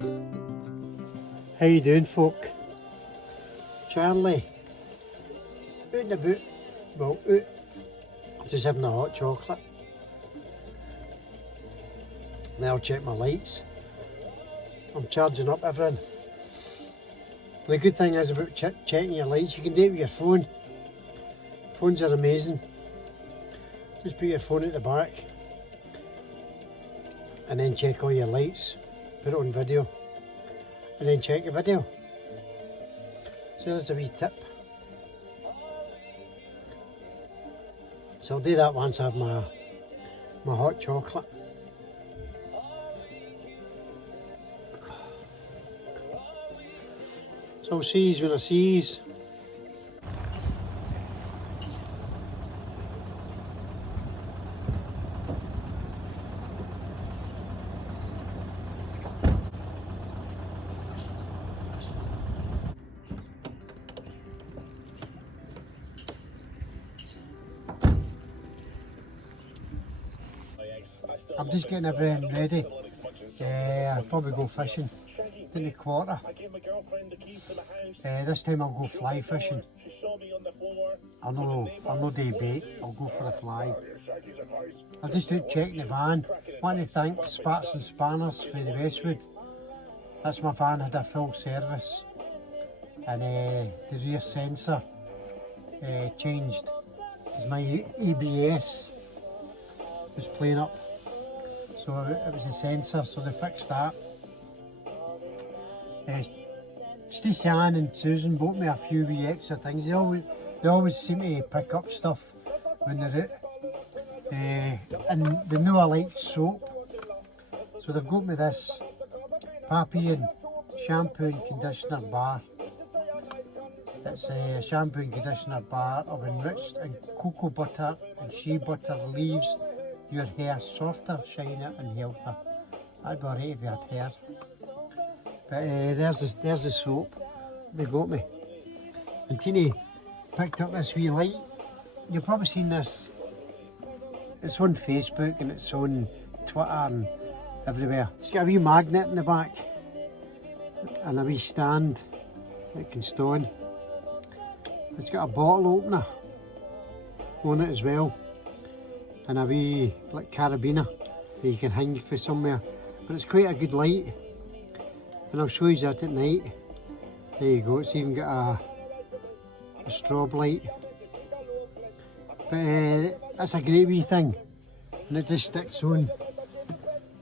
How you doing, folk? Charlie, Oot and Aboot, well, Oot, just having a hot chocolate. Now I'll check my lights. I'm charging up everything. The good thing is about checking your lights, you can do it with your phone. Phones are amazing. Just put your phone at the back and then check all your lights, put it on video and then check your video. So there's a wee tip. So I'll do that once I have my hot chocolate. So I'll see you when I see you. I'm just getting everything ready. I'll probably go fishing in the quarter. This time I'll go fly fishing. I'll not do bait, I'll go for a fly. I'll just do checking the van. I want to thank Sparks and Spanners for the Westwood. That's my van, had a full service. And the rear sensor changed. Because my ABS was playing up. So it was a sensor, so they fixed that. Stacey Ann and Susan bought me a few wee extra things. They always seem to pick up stuff when they're out. And they know I like soap. So they've got me this Pappy and shampoo and conditioner bar. It's a shampoo and conditioner bar of enriched in cocoa butter and shea butter leaves your hair softer, shinier and healthier. That'd be alright if you had hair. But there's the soap they got me. And Teeny picked up this wee light. You've probably seen this. It's on Facebook and it's on Twitter and everywhere. It's got a wee magnet in the back and a wee stand that can stand. It's got a bottle opener on it as well. And a wee like carabiner that you can hang for somewhere. But it's quite a good light. And I'll show you that at night. There you go, it's even got a strobe light. But that's a great wee thing. And it just sticks on.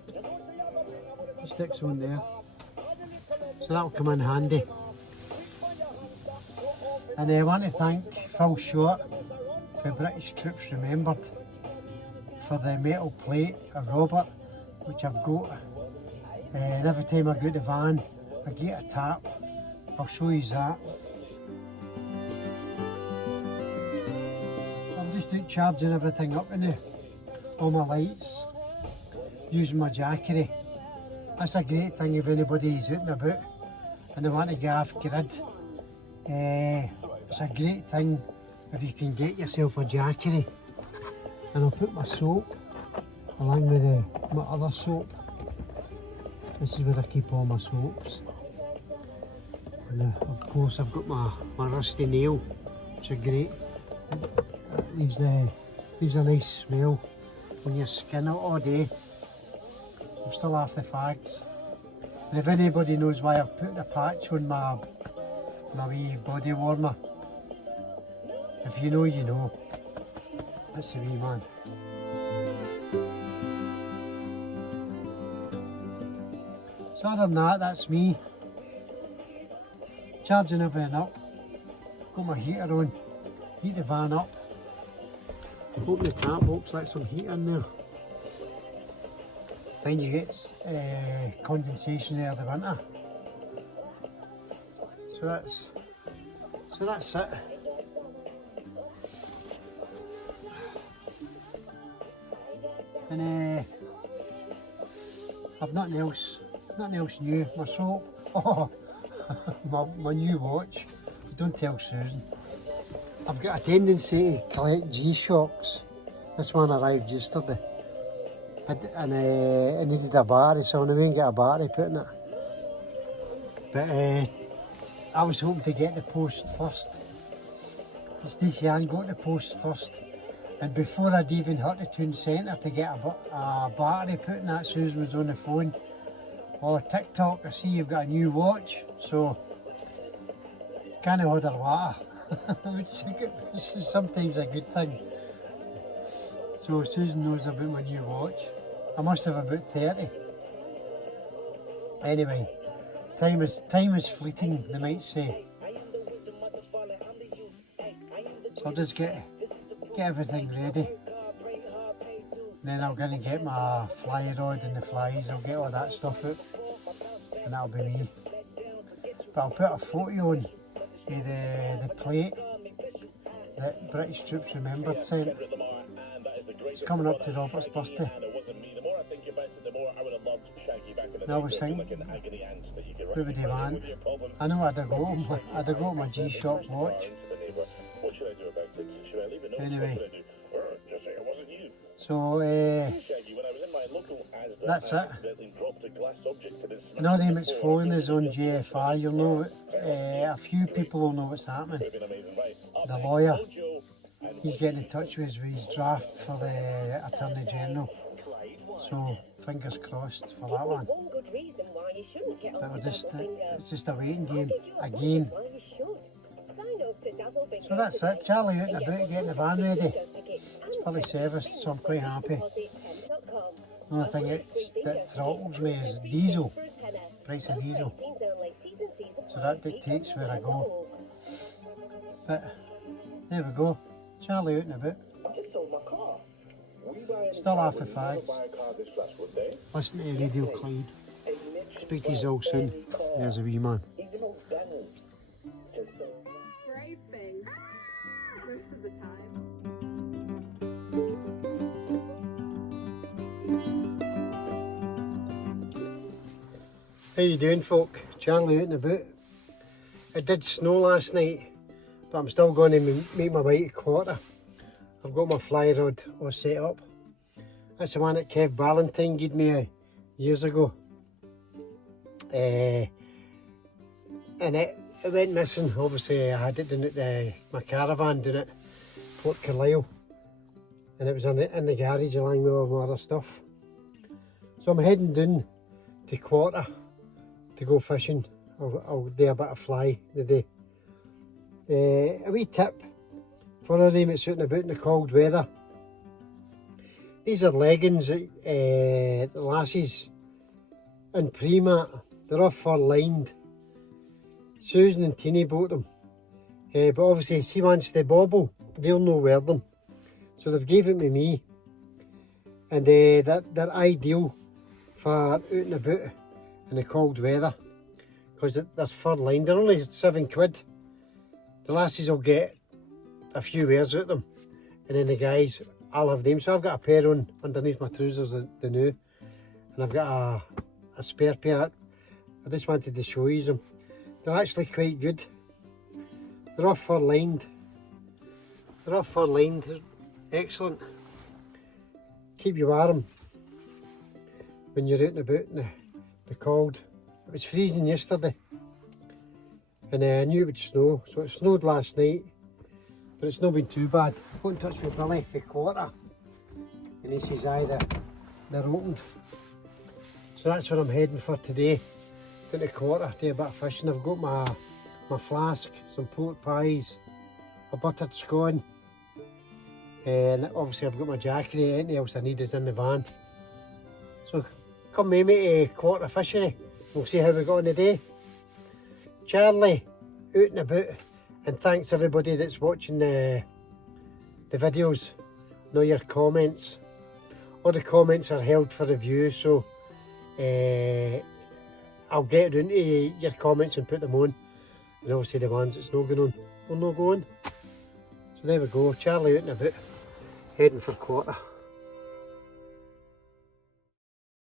It sticks on there. So that'll come in handy. And I want to thank Phil Short for British Troops Remembered for the metal plate of Robert, which I've got. And every time I go to the van, I get a tap. I'll show you that. I'm just charging everything up in there, all my lights, using my jackery. That's a great thing if anybody's out and about and they want to get off grid. It's a great thing if you can get yourself a jackery. And I'll put my soap along with my other soap. This is where I keep all my soaps. And of course I've got my rusty nail, which are great. It leaves a nice smell when you skin it all day. I'm still off the fags. And if anybody knows why I've put a patch on my wee body warmer, if you know, you know. That's the wee man. So other than that, that's me. Charging everything up. Got my heater on. Heat the van up. Open the tap box, let some heat in there. Then you get condensation there in the winter. So that's it. And I've nothing else new. My soap, oh, my new watch. Don't tell Susan. I've got a tendency to collect G-Shocks. This one arrived yesterday. And I needed a battery, so I went and got a battery put in it. But I was hoping to get the post first. Stacey Ann got the post first. And before I'd even hit the town centre to get a battery put in that, Susan was on the phone. Oh, TikTok, I see you've got a new watch. So, can't order water. Which is sometimes a good thing. So Susan knows about my new watch. I must have about 30. Anyway, time is fleeting, they might say. So I'll just get everything ready. Then I'll go and get my fly rod and the flies. I'll get all that stuff out, and that'll be me. But I'll put a photo on the plate that British Troops Remembered sent. It's coming up to Robert's birthday. And I was thinking, what would he want? I know I'd have got my G-Shock watch. Anyway, so that's it. Now that it's phone is on GFI, you'll know, a few people will know what's happening. The lawyer, he's getting in touch with us with his draft for the Attorney General. So, fingers crossed for that one. But it's just a waiting game, again. So that's it, Charlie out and about getting the van ready. It's fully serviced, so I'm quite happy. The only thing that throttles me is diesel, price of diesel. So that dictates where I go. But there we go, Charlie out and about. Still half the fags. Listen to Radio Clyde. Speak to you all soon. There's a wee man. Brave things most of the time. How you doing, folk? Charlie out and about. It did snow last night, but I'm still going to make my way to Quarter. I've got my fly rod all set up. That's the one that Kev Valentine gave me years ago. And it went missing. Obviously I had it down at my caravan down at Port Carlisle, and it was in the garage along with all my other stuff. So I'm heading down to Quarter to go fishing. I'll do a bit of fly today. A wee tip for all them that's out and about in the cold weather. These are leggings that the lassies in Primark. They're all fur lined. Susan and Teeny bought them. But obviously, see, once they bobble, they'll no wear them. So they've gave it to me. And they're ideal for out and about in the cold weather. Because they're fur lined. They're only £7. The lassies will get a few wears out of them. And then the guys, I'll have them. So I've got a pair on underneath my trousers, the new. And I've got a spare pair. I just wanted to show you them. They're actually quite good. They're all fur lined. They're excellent. Keep you warm when you're out and about in the cold. It was freezing yesterday, and I knew it would snow, so it snowed last night, but it's not been too bad. I got in touch with Billy for Quarter, and he says aye, they're opened. So that's where I'm heading for today. Down to Quarter, do a bit of fishing. I've got my flask, some pork pies, a buttered scone, and obviously I've got my jacket. Anything else I need is in the van. So come with me to Quarter Fishery. We'll see how we got on today. Charlie out and about, and thanks everybody that's watching the videos. Know your comments. All the comments are held for review, so I'll get around to your comments and put them on. And obviously the ones that's not going on will not go on. So there we go, Charlie out and about, heading for Quarter.